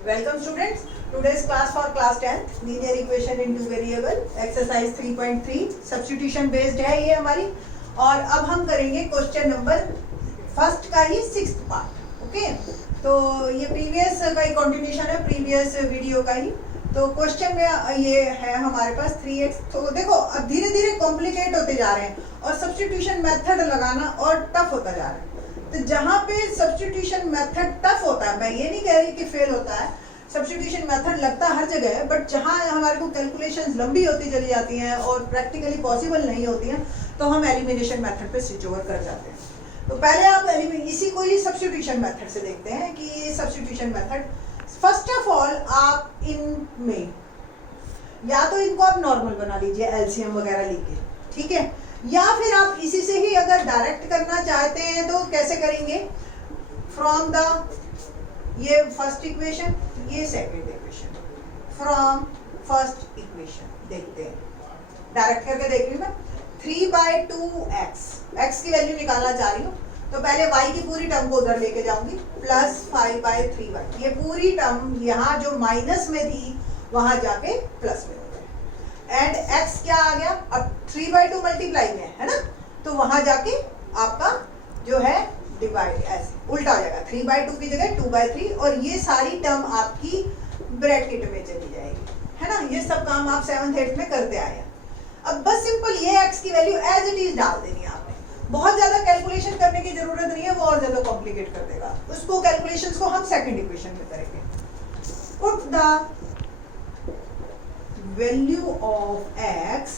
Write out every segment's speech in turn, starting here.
Welcome students. Today's class for class 10th linear equation in two variable exercise 3.3 substitution based है ये हमारी। और अब हम करेंगे क्वेश्चन नंबर फर्स्ट का ही 6th पार्ट। ओके, तो ये प्रीवियस का ही कंटिन्यूशन है, प्रीवियस वीडियो का ही। तो क्वेश्चन में ये है हमारे पास 3x। तो देखो अब धीरे धीरे कॉम्प्लिकेट होते जा रहे हैं और सब्स्टिट्यूशन मेथड लगाना और टफ होता जा रहा है। तो जहाँ पे सब्स्टिट्यूशन मेथड टफ होता है, मैं ये नहीं कह रही कि फेल होता है, सब्स्टिट्यूशन मेथड लगता हर जगह है, बट जहाँ हमारे को कैलकुलेशंस लंबी होती चली जाती हैं और प्रैक्टिकली पॉसिबल नहीं होती हैं, तो हम एलिमिनेशन मेथड पे स्विच ओवर कर जाते हैं। तो पहले आप इसी को ही सब्स्टिट्यूशन मेथड से देखते हैं कि ये substitution method, first of all आप इनमें या तो इनको आप नॉर्मल बना लीजिए एलसीएम वगैरह लेके, ठीक है, या फिर आप इसी से ही अगर डायरेक्ट करना चाहते हैं तो कैसे करेंगे, फ्रॉम द ये फर्स्ट इक्वेशन, ये second equation, from first equation देखते हैं, डायरेक्ट करके देख रही हूँ मैं। 3/2x, x की वैल्यू निकालना चाह रही हूँ, तो पहले y की पूरी टर्म को उधर लेके जाऊंगी, प्लस 5/3y, ये पूरी टर्म यहाँ जो माइनस में थी वहां जाके प्लस में, एंड x क्या आ गया, अब 3/2 मल्टीप्लाई में है ना, तो वहां जाके आपका जो है डिवाइड, ऐसे उल्टा हो जाएगा, 3/2 की जगह 2/3, और ये सारी टर्म आपकी ब्रैकेट में चली जाएगी, है ना। ये सब काम आप 7th 8th में करते आए हैं। अब बस सिंपल ये x की वैल्यू एज इट इज डाल देनी है आपने, बहुत ज्यादा कैलकुलेशन करने की जरूरत नहीं है, वो और ज्यादा कॉम्प्लिकेट कर देगा उसको। कैलकुलेशंस को हम सेकंड इक्वेशन में करेंगे। Put the value of x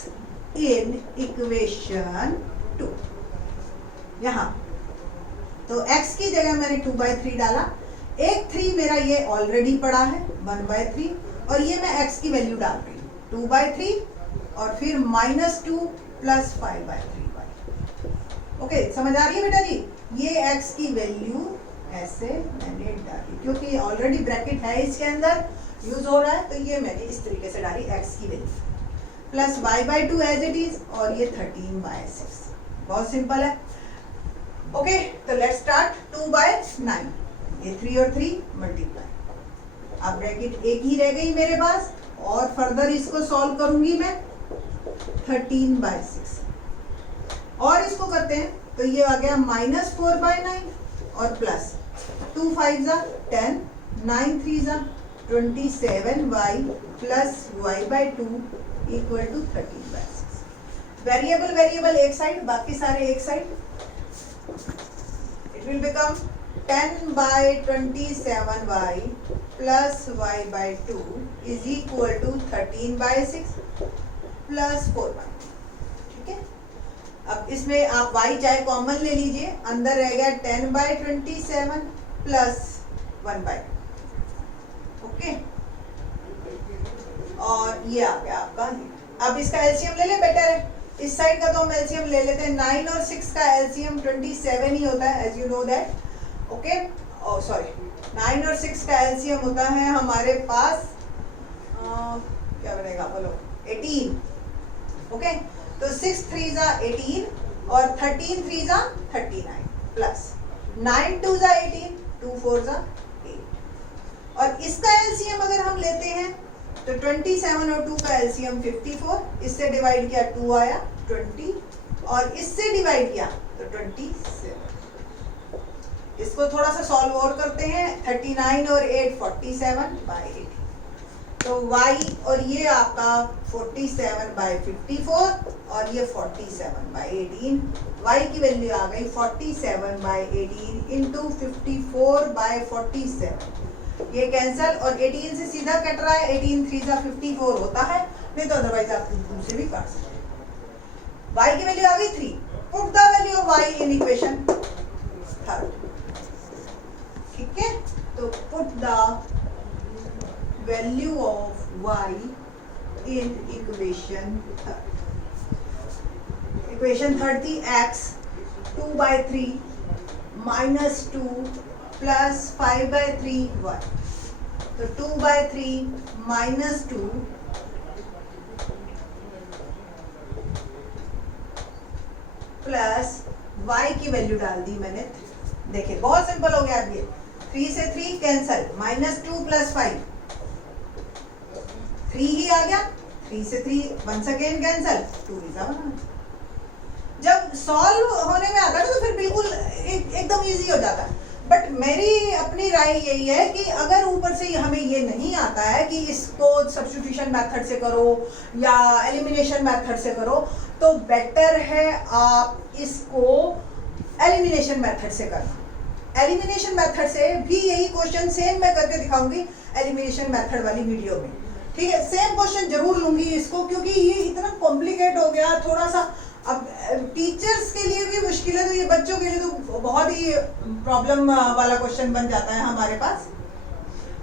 in equation 2, यहाँ तो x की जगह मैंने 2/3 डाला, एक 3 मेरा ये ऑलरेडी पड़ा है 1/3, और ये मैं x की वैल्यू डाल रही हूँ 2/3 और फिर -2 प्लस 5/3y। ओके, समझ आ रही है बेटा जी। ये x की वैल्यू ऐसे मैंने डाली क्योंकि ऑलरेडी ब्रैकेट है इसके अंदर, यूज हो रहा है, तो ये मैंने इस तरीके से डाली x की value, plus y/2 as it is, और ये 13/6। बहुत सिंपल है। ओके, तो लेट्स स्टार्ट। 2/9, ये 3 और 3 मल्टीप्लाई, अब ब्रैकेट एक ही रह गई मेरे पास, और फर्दर इसको सॉल्व करूंगी मैं 13/6, और इसको करते हैं तो ये आ गया -4/9 और plus 2 5 10, 9 3 27y plus y/2 equal to 13/6। Variable variable एक साइड, बाकी सारे एक side. It will become 10/27y plus y/2 is equal to 13/6 plus 4/2। ठीक है, अब इसमें आप y चाहे कॉमन ले लीजिए, अंदर रह गया 10/27 प्लस 1/2। ओके, और ये आ गया आपका। अब इसका एलसीएम ले ले, बेटर है इस साइड का, तो हम एलसीएम ले लेते हैं। 9 और 6 का एलसीएम 27 ही होता है, as you know that. Okay, oh sorry, 9 और 6 का एलसीएम होता है हमारे पास क्या बनेगा बोलो, 18। ओके, तो 6 3 18 और 13 3 39 प्लस 9 2 18, 2 4 8, और इसका एलसीएम अगर हम लेते हैं तो 27 और 2 का एलसीएम 54, इससे डिवाइड किया 2 आया 20, और इससे डिवाइड किया तो 27। इसको थोड़ा सा सॉल्व और करते हैं, 39 और 8 47/18, तो y और ये आपका 47/54 और ये 47/18, y की वैल्यू आ गई 47/18 इंटू 54/47। ये कैंसल, और 18 से सीधा कट रहा है, 18 3 54 होता है, नहीं तो अदरवाइज आप दूसरे भी काट सकते हैं। y की वैल्यू आ गई 3। Put the value of y in equation 3। ठीक है, तो put the value of y in equation 3। Equation 3 थी x 2/3 -2 प्लस 5/3y, तो 2/3 -2 प्लस y की वैल्यू डाल दी मैंने। देखिए बहुत सिंपल हो गया अब ये 3 से 3 कैंसल, -2 + 5 3 ही आ गया, 3 से 3 वंस अगेन कैंसल, 2 इज 1। जब सॉल्व होने में आता है तो फिर बिल्कुल एकदम इजी हो जाता है। बट मेरी अपनी राय यही है कि अगर ऊपर से हमें ये नहीं आता है कि इसको सब्स्टिट्यूशन मेथड से करो या एलिमिनेशन मेथड से करो, तो बेटर है आप इसको एलिमिनेशन मेथड से करना। एलिमिनेशन मेथड से भी यही क्वेश्चन सेम मैं करके दिखाऊंगी एलिमिनेशन मेथड वाली वीडियो में, ठीक है। सेम क्वेश्चन जरूर लूंगी इसको, क्योंकि ये इतना कॉम्प्लिकेट हो गया थोड़ा सा। अब टीचर्स के लिए भी मुश्किल है, तो ये बच्चों के लिए तो बहुत ही प्रॉब्लम वाला क्वेश्चन बन जाता है हमारे पास।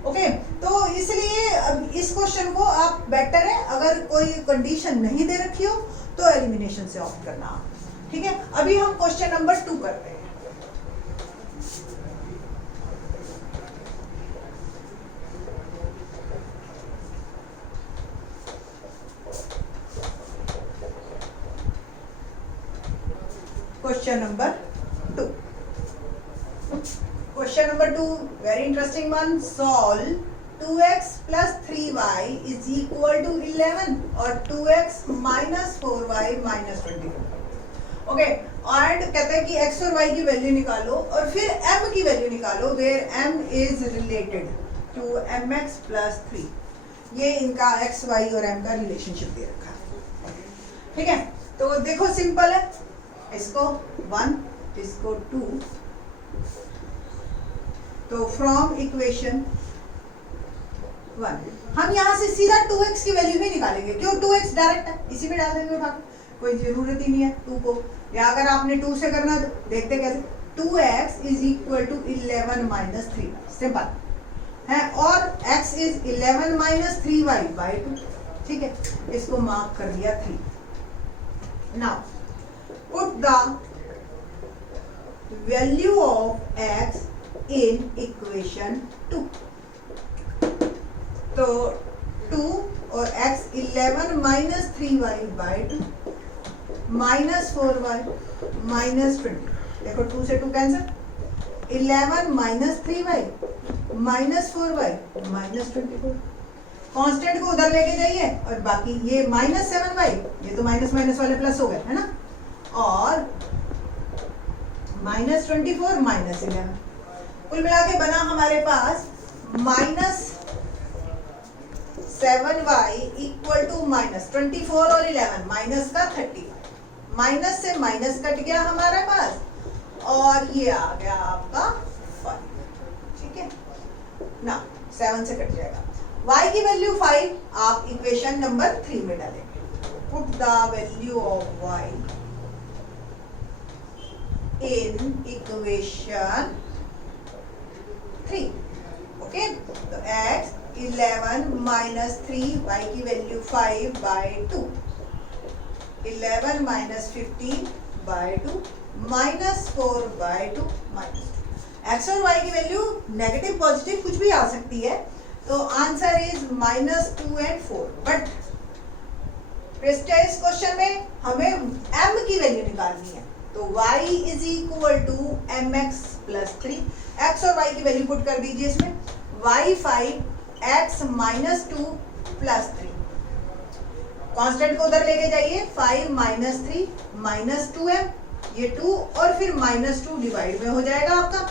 ओके, तो इसलिए इस क्वेश्चन को आप बेटर है, अगर कोई कंडीशन नहीं दे रखी हो तो एलिमिनेशन से ऑप्ट करना, ठीक है। अभी हम क्वेश्चन नंबर 2 करते हैं। Question number 2. Question number 2, very interesting one. Solve 2x plus 3y is equal to 11 और 2x minus 4y minus 24. Okay, और कहते हैं कि x और y की वैल्यू निकालो और फिर m की वैल्यू निकालो, where m is related to mx plus 3. ये इनका x, y और m का रिलेशनशिप दे रखा है, ठीक है। तो देखो सिंपल है, इसको 1, इसको 2, तो फ्रॉम इक्वेशन 1 हम यहाँ से सीधा 2x की वैल्यू भी निकालेंगे, क्यों 2x डायरेक्ट है, इसी में डाल देंगे भाग, कोई जरूरत ही नहीं है 2 को, या अगर आपने 2 से करना तो देखते कैसे। 2x is equal to 11 minus 3, simple है, और x is 11 minus 3y by 2, ठीक है। इसको मार्क कर दिया 3। Now put the value of x in equation 2. तो 2 और x 11 minus 3y by 2 minus 4y minus 20। देखो 2 से 2 cancel, 11 minus 3y minus 4y minus 24। Constant को उधर लेके जाइए और बाकी ये माइनस 7y, ये तो माइनस माइनस वाले प्लस हो गए, है ना, और माइनस 24 माइनस 11, कुल मिला के बना हमारे पास minus 7y equal to minus 24 और 11 माइनस का 30। माइनस से माइनस कट गया हमारे पास और ये आ गया आपका 5, ठीक है ना, 7 से कट जाएगा। y की वैल्यू 5 आप इक्वेशन नंबर 3 में डालेंगे। Put the value of y in equation 3. Okay, तो x 11 माइनस 3, y की value 5 by 2, 11 minus 15 by 2 minus 4 by 2 minus 2। x और y की वैल्यू नेगेटिव पॉजिटिव कुछ भी आ सकती है, तो answer is -2 and 4। But twist है इस क्वेश्चन में, हमें m की वैल्यू निकालनी है, तो y is equal to mx plus 3। x और y की वैल्यू पुट कर दीजिए इसमें, y 5, x minus 2 plus 3। Constant को उधर लेके जाइए, 5 माइनस 3 माइनस 2m, ये 2 और फिर माइनस 2 डिवाइड में हो जाएगा आपका,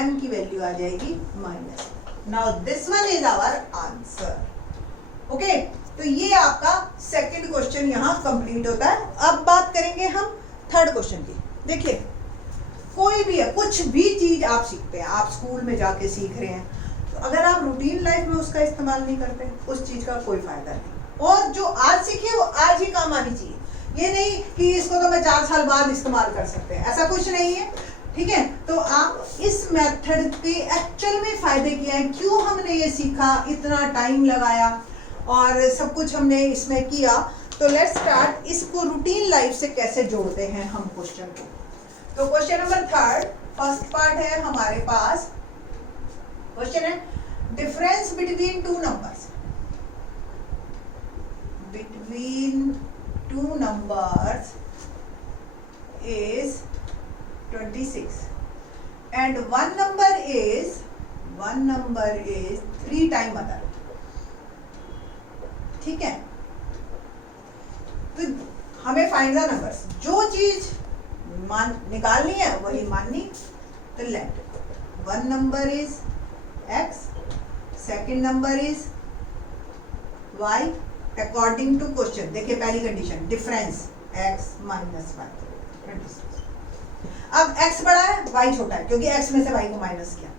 m की वैल्यू आ जाएगी minus. Now this one is our answer. Okay, तो ये आपका सेकंड क्वेश्चन यहाँ कंप्लीट होता है। अब बात करेंगे हम थर्ड क्वेश्चन की। देखिए, कोई भी है, कुछ भी चीज आप सीखते हैं, आप स्कूल में जाके सीख रहे हैं, तो अगर आप रूटीन लाइफ में उसका इस्तेमाल नहीं करते, उस चीज का कोई फायदा नहीं। और जो आज सीखे वो आज ही काम आनी चाहिए। ये नहीं कि इसको तो मैं 4 साल बाद इस्तेमाल कर सकते हैं, ऐसा कुछ नहीं है, ठीक है। तो आप इस मेथड के एक्चुअल में फायदे क्या है, क्यों हमने ये सीखा, इतना टाइम लगाया और सब कुछ हमने इसमें किया। तो लेट्स स्टार्ट, इसको रूटीन लाइफ से कैसे जोड़ते हैं हम क्वेश्चन को। तो क्वेश्चन नंबर 3, फर्स्ट पार्ट है हमारे पास। क्वेश्चन है difference between 2 numbers, between 2 numbers is 26 and one number is 1 number is 3 time other. ठीक है, तो हमें फाइंड द नंबर्स, जो चीज निकालनी है वही माननी। तो let 1 number is x, second number is y according to question. देखिए पहली condition difference x minus y 26। अब x बड़ा है y छोटा है, क्योंकि x में से y को माइनस किया।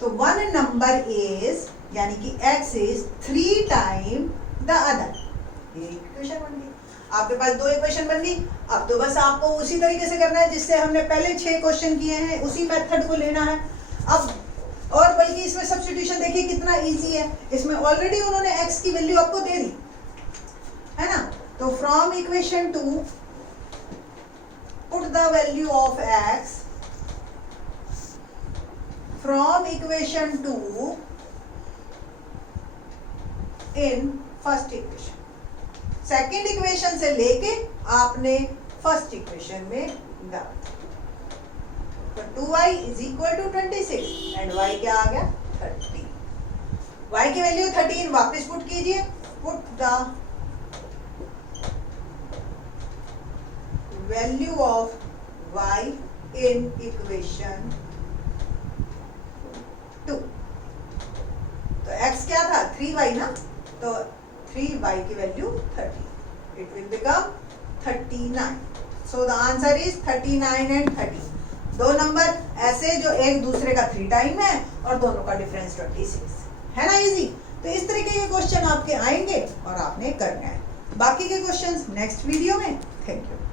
तो 1 नंबर इज यानी कि x is 3 time the other. ये इक्वेशन बन गई, आपके पास 2 इक्वेशन बन गई। अब तो बस आपको उसी तरीके से करना है जिससे हमने पहले 6 क्वेश्चन किए हैं, उसी मेथड को लेना है। अब और बल्कि इसमें सब्स्टिट्यूशन देखिए कितना इजी है, इसमें ऑलरेडी उन्होंने x की वैल्यू आपको दे दी है ना। तो from equation 2 put the value of x from equation 2 in first equation. Second equation से लेके आपने फर्स्ट इक्वेशन में डाल। तो 2y is equal to 26 and y क्या आ गया 30। y की वैल्यू 13 वापस पुट कीजिए। Put the value of y in equation 2। तो x क्या था 3y ना, तो 3y की value 30, it will become 39। So the answer is 39 and 30। 2 number ऐसे जो एक दूसरे का 3 टाइम है और दोनों का डिफरेंस 26 है ना, इजी। तो इस तरीके के क्वेश्चन आपके आएंगे और आपने करना है। बाकी के क्वेश्चंस नेक्स्ट वीडियो में। Thank you.